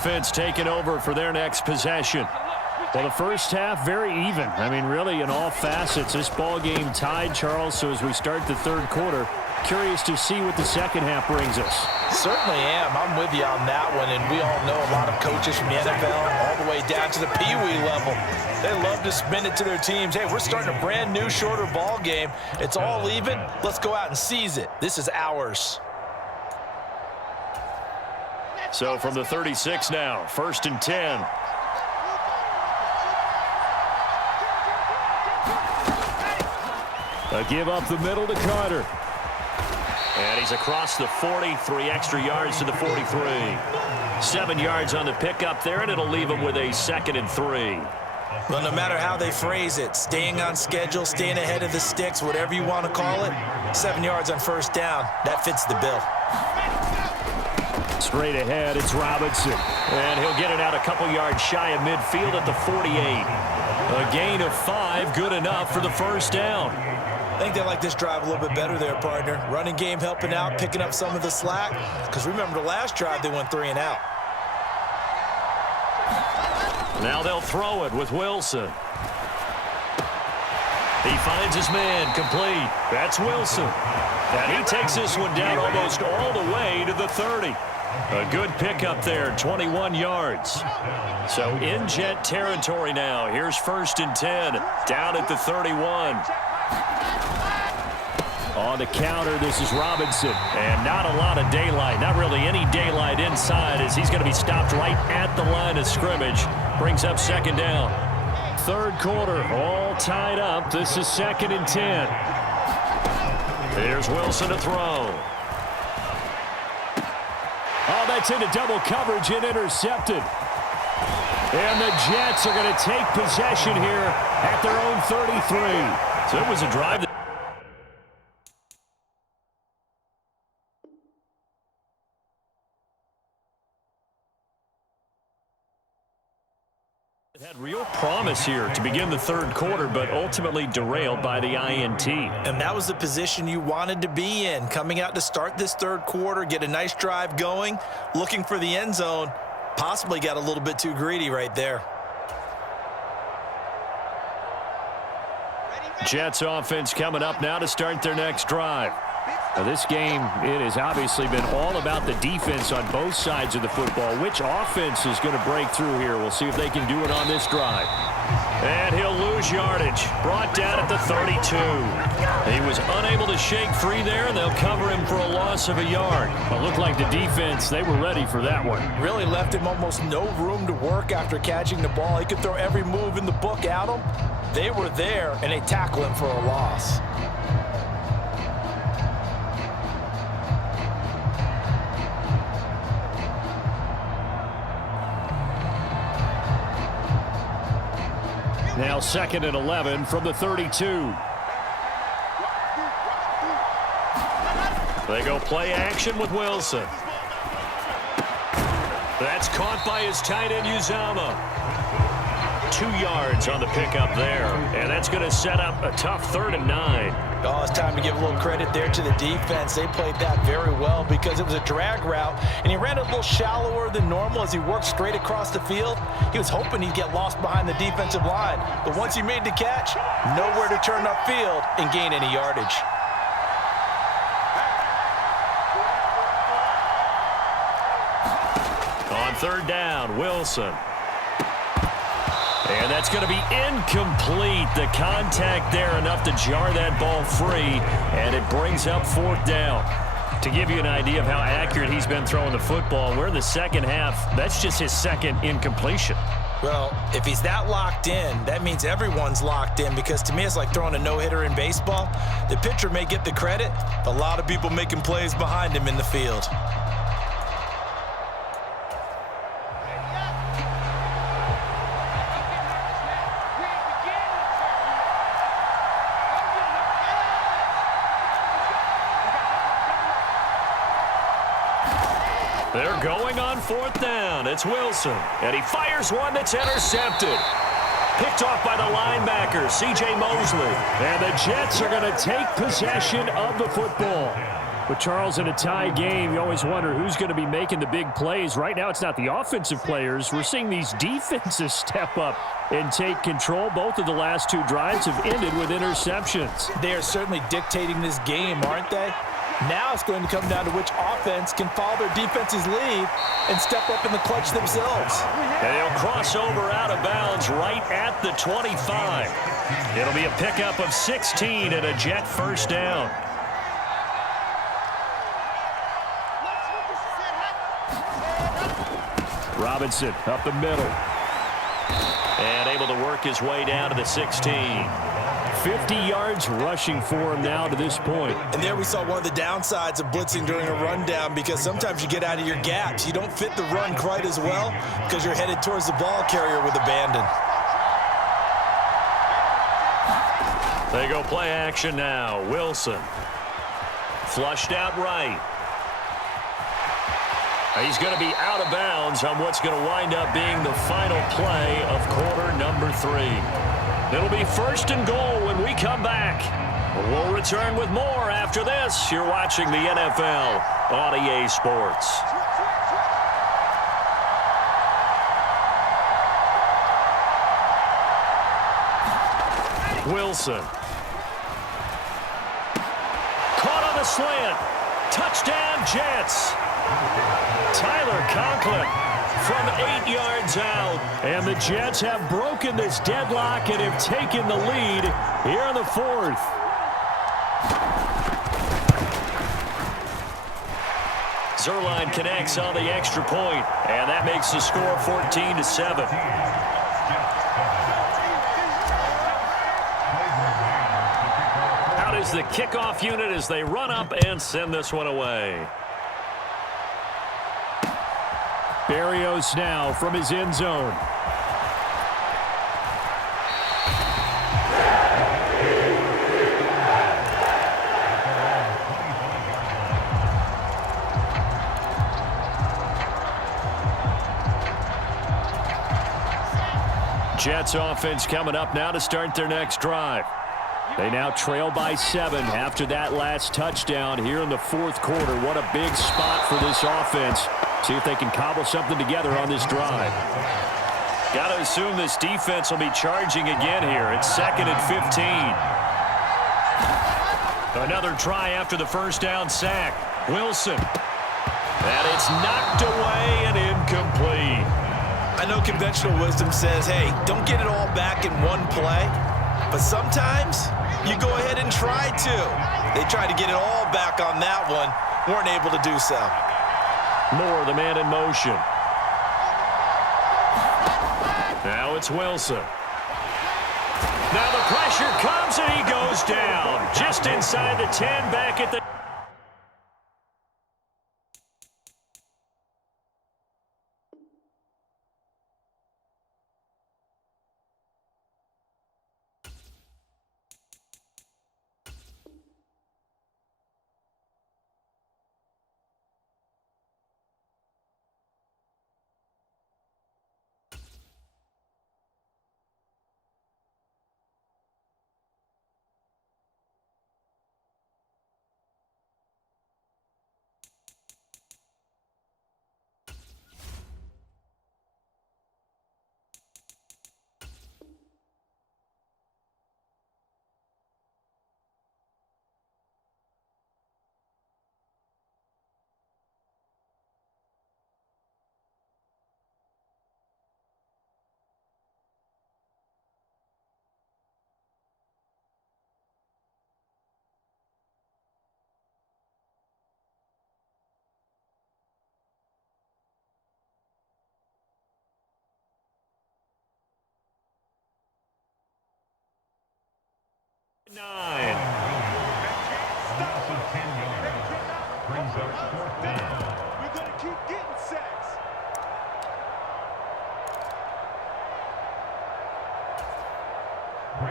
offense taking over for their next possession. Well, the first half, very even. I mean, really, in all facets, this ball game tied, Charles. So as we start the third quarter, curious to see what the second half brings us. Certainly am. I'm with you on that one. And we all know a lot of coaches from the NFL all the way down to the Pee-wee level. They love to spin it to their teams. Hey, we're starting a brand new, shorter ball game. It's all even. Let's go out and seize it. This is ours. So from the 36 now, 1st and 10. A give up the middle to Carter. And he's across the 40, 3 extra yards to the 43. 7 yards on the pickup there, and it'll leave him with a 2nd and 3. Well, no matter how they phrase it, staying on schedule, staying ahead of the sticks, whatever you want to call it, 7 yards on 1st down, that fits the bill. Straight ahead, it's Robinson. And he'll get it out a couple yards shy of midfield at the 48. A gain of 5, good enough for the 1st down. I think they like this drive a little bit better there, partner. Running game helping out, picking up some of the slack. Because remember the last drive, they went 3 and out. Now they'll throw it with Wilson. He finds his man, complete. That's Wilson. And he takes this one down almost all the way to the 30. A good pickup there, 21 yards. So in Jet territory now. Here's 1st and 10, down at the 31. On the counter, this is Robinson. And not a lot of daylight, not really any daylight inside, as he's going to be stopped right at the line of scrimmage. Brings up 2nd down. Third quarter, all tied up. This is 2nd and 10. Here's Wilson to throw. Oh, that's into double coverage and intercepted. And the Jets are going to take possession here at their own 33. So it was a drive that had real promise here to begin the third quarter, but ultimately derailed by the INT. And that was the position you wanted to be in, coming out to start this third quarter, get a nice drive going, looking for the end zone. Possibly got a little bit too greedy right there. Jets offense coming up now to start their next drive. Now this game, it has obviously been all about the defense on both sides of the football. Which offense is going to break through here? We'll see if they can do it on this drive. And he'll lose yardage. Brought down at the 32. He was unable to shake free there, and they'll cover him for a loss of a yard. It looked like the defense, they were ready for that one. Really left him almost no room to work after catching the ball. He could throw every move in the book at him. They were there, and they tackle him for a loss. Now 2nd and 11 from the 32. They go play action with Wilson. That's caught by his tight end, Uzama. 2 yards on the pickup there. And that's going to set up a tough 3rd and 9. Oh, it's time to give a little credit there to the defense. They played that very well because it was a drag route, and he ran it a little shallower than normal as he worked straight across the field. He was hoping he'd get lost behind the defensive line, but once he made the catch, nowhere to turn upfield and gain any yardage. On 3rd down, Wilson. And that's going to be incomplete. The contact there enough to jar that ball free, and it brings up 4th down. To give you an idea of how accurate he's been throwing the football, we're in the second half. That's just his 2nd incompletion. Well, if he's that locked in, that means everyone's locked in, because to me it's like throwing a no-hitter in baseball. The pitcher may get the credit, a lot of people making plays behind him in the field. They're going on 4th down. It's Wilson, and he fires one that's intercepted. Picked off by the linebacker, C.J. Mosley. And the Jets are going to take possession of the football. But Charles, in a tie game, you always wonder who's going to be making the big plays. Right now, it's not the offensive players. We're seeing these defenses step up and take control. Both of the last two drives have ended with interceptions. They are certainly dictating this game, aren't they? Now it's going to come down to which offense can follow their defense's lead and step up in the clutch themselves. And they'll cross over out of bounds right at the 25. It'll be a pickup of 16 and a Jet first down. Robinson up the middle. And able to work his way down to the 16. 50 yards rushing for him now to this point. And there we saw one of the downsides of blitzing during a rundown, because sometimes you get out of your gaps. You don't fit the run quite as well because you're headed towards the ball carrier with abandon. They go play action now. Wilson. Flushed out right. He's going to be out of bounds on what's going to wind up being the final play of quarter number 3. It'll be first and goal when we come back. We'll return with more after this. You're watching the NFL on EA Sports. Wilson. Caught on the slant. Touchdown, Jets. Tyler Conklin from 8 yards out. And the Jets have broken this deadlock and have taken the lead here in the 4th. Zerline connects on the extra point, and that makes the score 14-7. Out is the kickoff unit as they run up and send this one away. Berrios now from his end zone. Jets offense coming up now to start their next drive. They now trail by 7 after that last touchdown here in the 4th quarter. What a big spot for this offense. See if they can cobble something together on this drive. Got to assume this defense will be charging again here. It's 2nd and 15. Another try after the first down sack. Wilson. And it's knocked away and incomplete. I know conventional wisdom says, hey, don't get it all back in one play. But sometimes you go ahead and try to. They tried to get it all back on that one. Weren't able to do so. Moore, the man in motion. Now it's Wilson. Now the pressure comes and he goes down. Just inside the 10, back at the...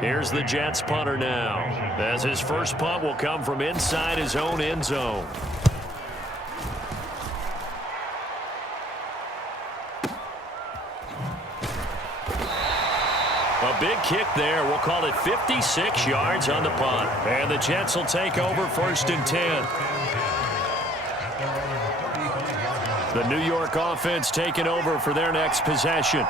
Here's the Jets punter now, as his first punt will come from inside his own end zone. A big kick there. We'll call it 56 yards on the punt. And the Jets will take over 1st and 10. The New York offense taking over for their next possession.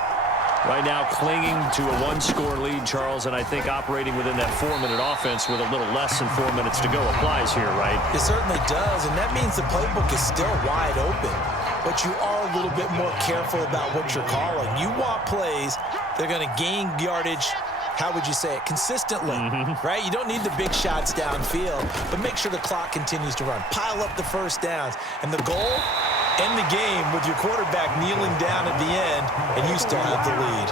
Right now clinging to a one-score lead, Charles, and I think operating within that 4-minute offense with a little less than 4 minutes to go applies here, right? It certainly does, and that means the playbook is still wide open. But you are a little bit more careful about what you're calling. You want plays that are going to gain yardage, how would you say it, consistently, right? You don't need the big shots downfield, but make sure the clock continues to run. Pile up the first downs, and the goal, end the game with your quarterback kneeling down at the end, and you still have the lead.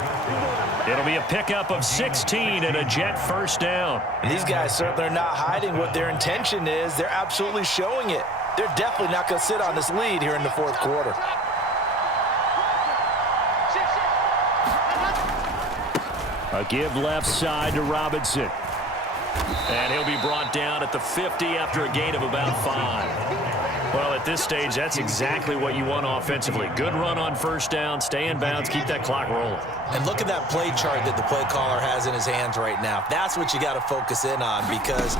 It'll be a pickup of 16 and a Jet first down. And these guys certainly are not hiding what their intention is. They're absolutely showing it. They're definitely not going to sit on this lead here in the fourth quarter. A give left side to Robinson. And he'll be brought down at the 50 after a gain of about 5. Well, at this stage, that's exactly what you want offensively. Good run on first down, stay in bounds, keep that clock rolling. And look at that play chart that the play caller has in his hands right now. That's what you got to focus in on, because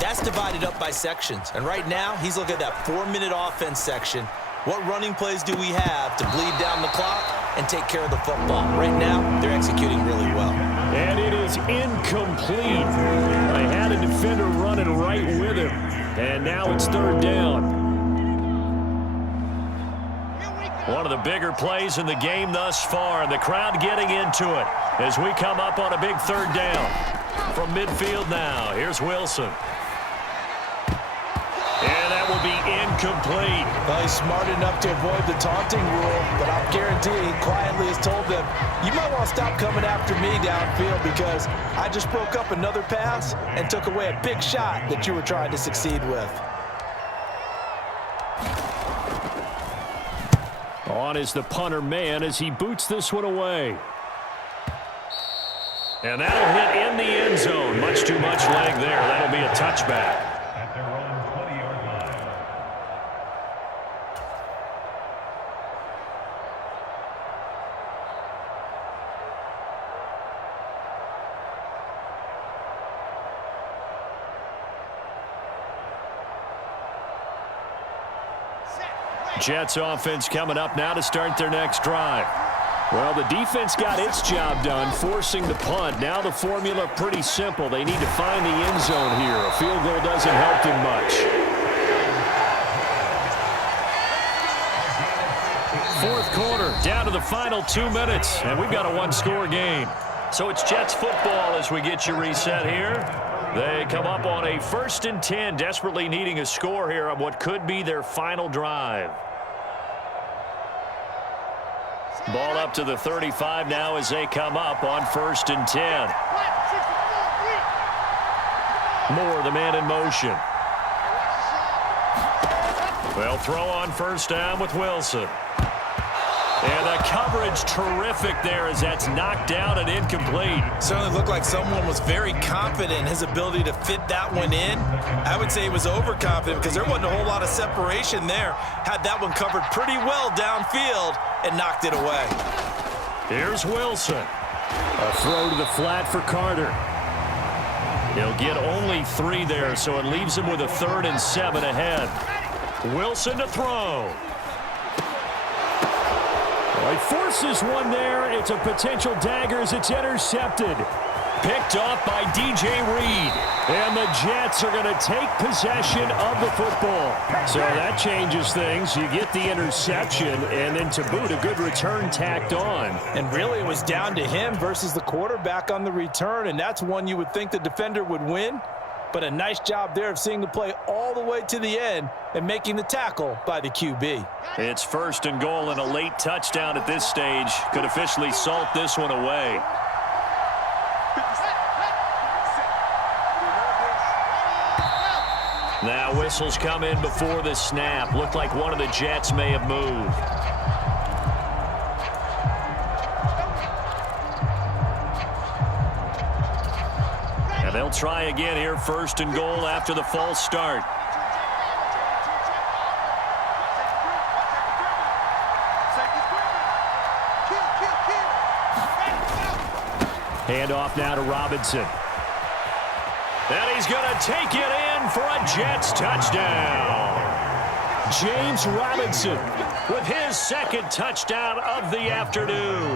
that's divided up by sections. And right now, he's looking at that 4-minute offense section. What running plays do we have to bleed down the clock and take care of the football? Right now, they're executing really well. And it is incomplete. They had a defender running right with him. And now it's third down. One of the bigger plays in the game thus far. The crowd getting into it as we come up on a big third down. From midfield now, here's Wilson. And that will be incomplete. Well, he's smart enough to avoid the taunting rule, but I'll guarantee he quietly has told them, you might want to stop coming after me downfield because I just broke up another pass and took away a big shot that you were trying to succeed with. On is the punter man as he boots this one away. And that'll hit in the end zone. Much too much leg there. That'll be a touchback. At their own 20-yard line. Jets offense coming up now to start their next drive. Well, the defense got its job done, forcing the punt. Now the formula pretty simple. They need to find the end zone here. A field goal doesn't help them much. Fourth quarter, down to the final 2 minutes, and we've got a one-score game. So it's Jets football as we get you reset here. They come up on a 1st and 10, desperately needing a score here on what could be their final drive. Ball up to the 35 now as they come up on 1st and 10. Moore, the man in motion. They'll throw on first down with Wilson. And the coverage terrific there as that's knocked down and incomplete. Certainly looked like someone was very confident in his ability to fit that one in. I would say he was overconfident because there wasn't a whole lot of separation there. Had that one covered pretty well downfield and knocked it away. Here's Wilson. A throw to the flat for Carter. He'll get only 3 there, so it leaves him with a 3rd and 7 ahead. Wilson to throw. He forces one there. It's a potential dagger as it's intercepted. Picked off by DJ Reed. And the Jets are going to take possession of the football. So that changes things. You get the interception, and then to boot, a good return tacked on. And really, it was down to him versus the quarterback on the return, and that's one you would think the defender would win. But a nice job there of seeing the play all the way to the end and making the tackle by the QB. It's 1st and goal, and a late touchdown at this stage could officially salt this one away. Now whistles come in before the snap. Looked like one of the Jets may have moved. And they'll try again here, 1st and goal after the false start. Handoff now to Robinson. And he's going to take it in for a Jets touchdown. James Robinson with his second touchdown of the afternoon.